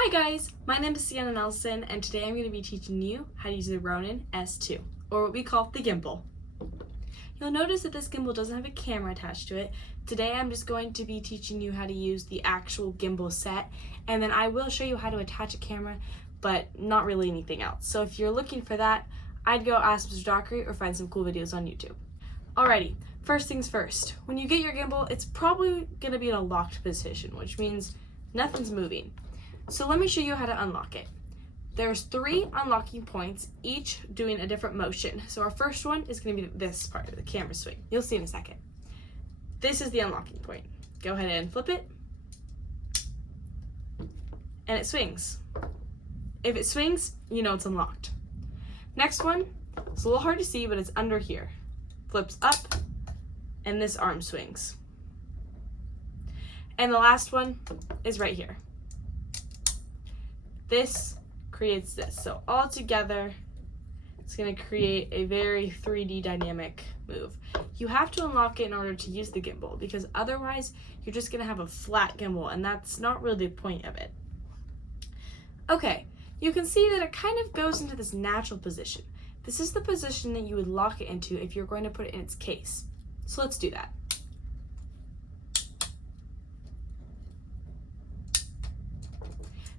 Hi guys, my name is Sienna Nelson and today I'm going to be teaching you how to use the Ronin S2, or what we call the gimbal. You'll notice that this gimbal doesn't have a camera attached to it. Today I'm just going to be teaching you how to use the actual gimbal set, and then I will show you how to attach a camera, but not really anything else. So if you're looking for that, I'd go ask Mr. Dockery or find some cool videos on YouTube. Alrighty, first things first. When you get your gimbal, it's probably going to be in a locked position, which means nothing's moving. So let me show you how to unlock it. There's 3 unlocking points, each doing a different motion. So our first one is going to be this part of the camera swing. You'll see in a second. This is the unlocking point. Go ahead and flip it. And it swings. If it swings, you know it's unlocked. Next one, it's a little hard to see, but it's under here. Flips up, and this arm swings. And the last one is right here. This creates this. So all together, it's going to create a very 3D dynamic move. You have to unlock it in order to use the gimbal, because otherwise you're just going to have a flat gimbal, and that's not really the point of it. Okay, you can see that it kind of goes into this natural position. This is the position that you would lock it into if you're going to put it in its case. So let's do that.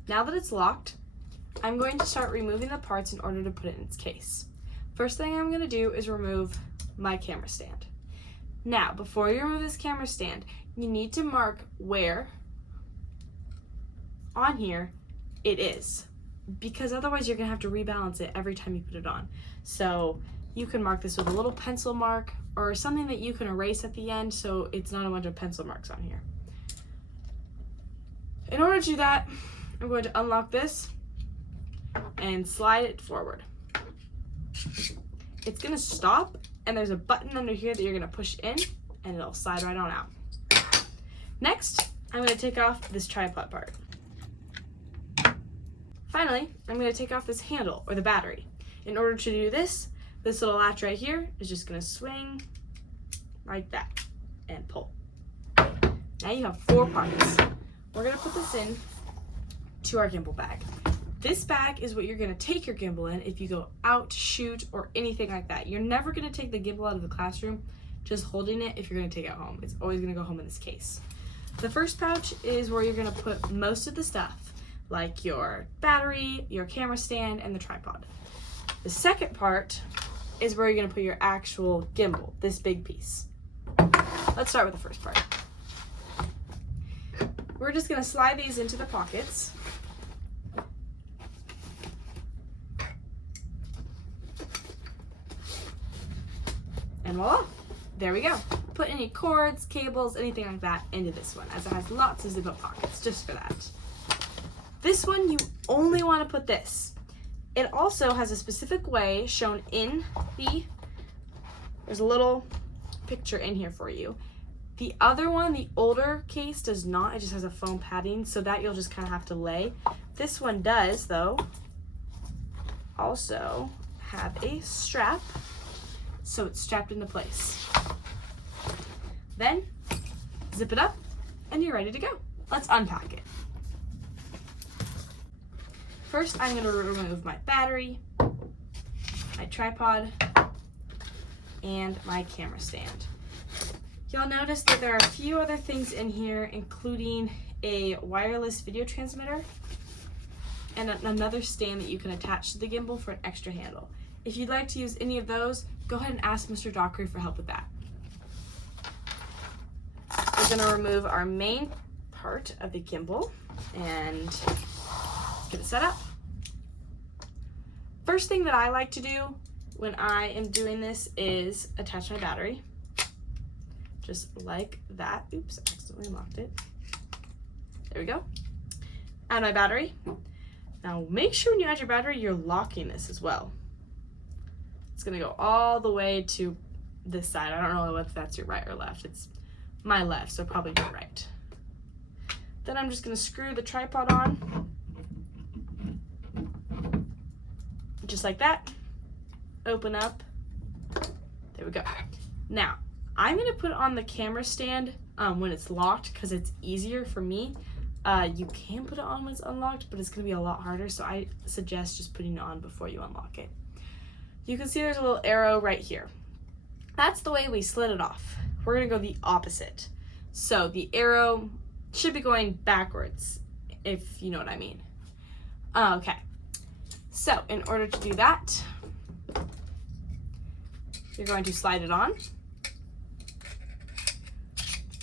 Now that it's locked, I'm going to start removing the parts in order to put it in its case. First thing I'm going to do is remove my camera stand. Now, before you remove this camera stand, you need to mark where on here it is, because otherwise you're going to have to rebalance it every time you put it on. So you can mark this with a little pencil mark or something that you can erase at the end so it's not a bunch of pencil marks on here. In order to do that, I'm going to unlock this and slide it forward. It's going to stop, and there's a button under here that you're going to push in, and it'll slide right on out. Next, I'm going to take off this tripod part. Finally, I'm going to take off this handle, or the battery. In order to do this, this little latch right here is just going to swing like that and pull. Now you have 4 parts. We're going to put this in to our gimbal bag. This bag is what you're going to take your gimbal in if you go out, shoot, or anything like that. You're never going to take the gimbal out of the classroom just holding it if you're going to take it home. It's always going to go home in this case. The first pouch is where you're going to put most of the stuff, like your battery, your camera stand, and the tripod. The second part is where you're going to put your actual gimbal, this big piece. Let's start with the first part. We're just going to slide these into the pockets. And voila, there we go. Put any cords, cables, anything like that into this one, as it has lots of zip-up pockets just for that. This one, you only want to put this. It also has a specific way shown in there's a little picture in here for you. The other one, the older case, does not. It just has a foam padding, so that you'll just kind of have to lay. This one does, though, also have a strap, so it's strapped into place. Then, zip it up, and you're ready to go. Let's unpack it. First, I'm going to remove my battery, my tripod, and my camera stand. You'll notice that there are a few other things in here, including a wireless video transmitter and another stand that you can attach to the gimbal for an extra handle. If you'd like to use any of those, go ahead and ask Mr. Dockery for help with that. We're going to remove our main part of the gimbal and get it set up. First thing that I like to do when I am doing this is attach my battery. Just like that. Oops, I accidentally locked it. There we go. Add my battery. Now make sure when you add your battery, you're locking this as well. It's gonna go all the way to this side. I don't know if that's your right or left. It's my left, so probably your right. Then I'm just gonna screw the tripod on. Just like that. Open up. There we go. Now, I'm going to put on the camera stand when it's locked because it's easier for me. You can put it on when it's unlocked, but it's going to be a lot harder, so I suggest just putting it on before you unlock it. You can see there's a little arrow right here. That's the way we slid it off. We're going to go the opposite. So the arrow should be going backwards, if you know what I mean. Okay, so in order to do that, you're going to slide it on.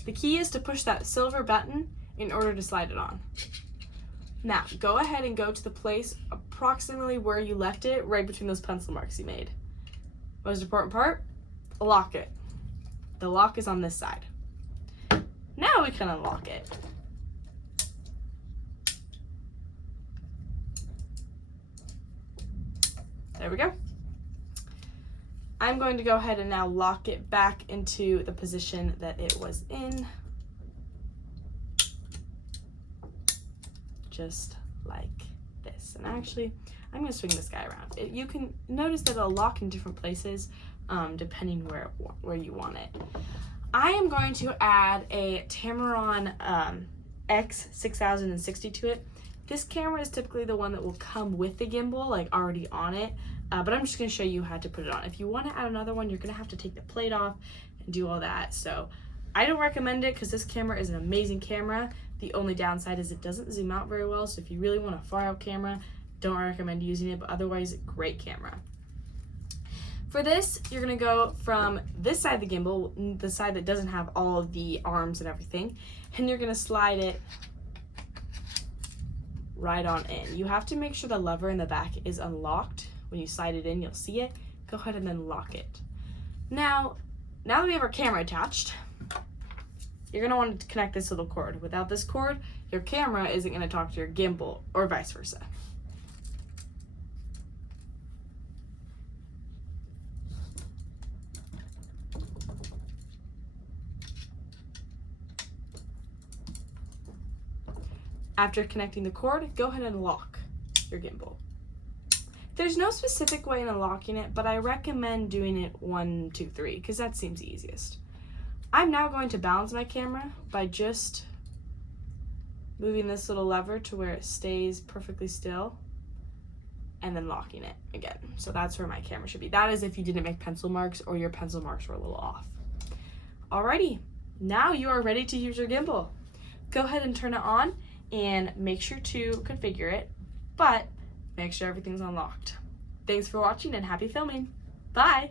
The key is to push that silver button in order to slide it on. Now, go ahead and go to the place approximately where you left it, right between those pencil marks you made. Most important part, lock it. The lock is on this side. Now we can unlock it. There we go. I'm going to go ahead and now lock it back into the position that it was in. Just like this. And actually, I'm going to swing this guy around. You can notice that it'll lock in different places depending where you want it. I am going to add a Tamron X6060 to it. This camera is typically the one that will come with the gimbal, like already on it, but I'm just going to show you how to put it on. If you want to add another one, you're going to have to take the plate off and do all that. So I don't recommend it because this camera is an amazing camera. The only downside is it doesn't zoom out very well, so if you really want a far out camera, don't recommend using it, but otherwise, great camera. For this, you're going to go from this side of the gimbal, the side that doesn't have all of the arms and everything, and you're going to slide it right on in. You have to make sure the lever in the back is unlocked. When you slide it in, you'll see it. Go ahead and then lock it. Now that we have our camera attached, you're going to want to connect this little cord. Without this cord, your camera isn't going to talk to your gimbal, or vice versa. After connecting the cord, go ahead and lock your gimbal. There's no specific way in unlocking it, but I recommend doing it 1, 2, 3, because that seems easiest. I'm now going to balance my camera by just moving this little lever to where it stays perfectly still, and then locking it again. So that's where my camera should be. That is if you didn't make pencil marks or your pencil marks were a little off. Alrighty, now you are ready to use your gimbal. Go ahead and turn it on and make sure to configure it, but make sure everything's unlocked. Thanks for watching and happy filming. Bye!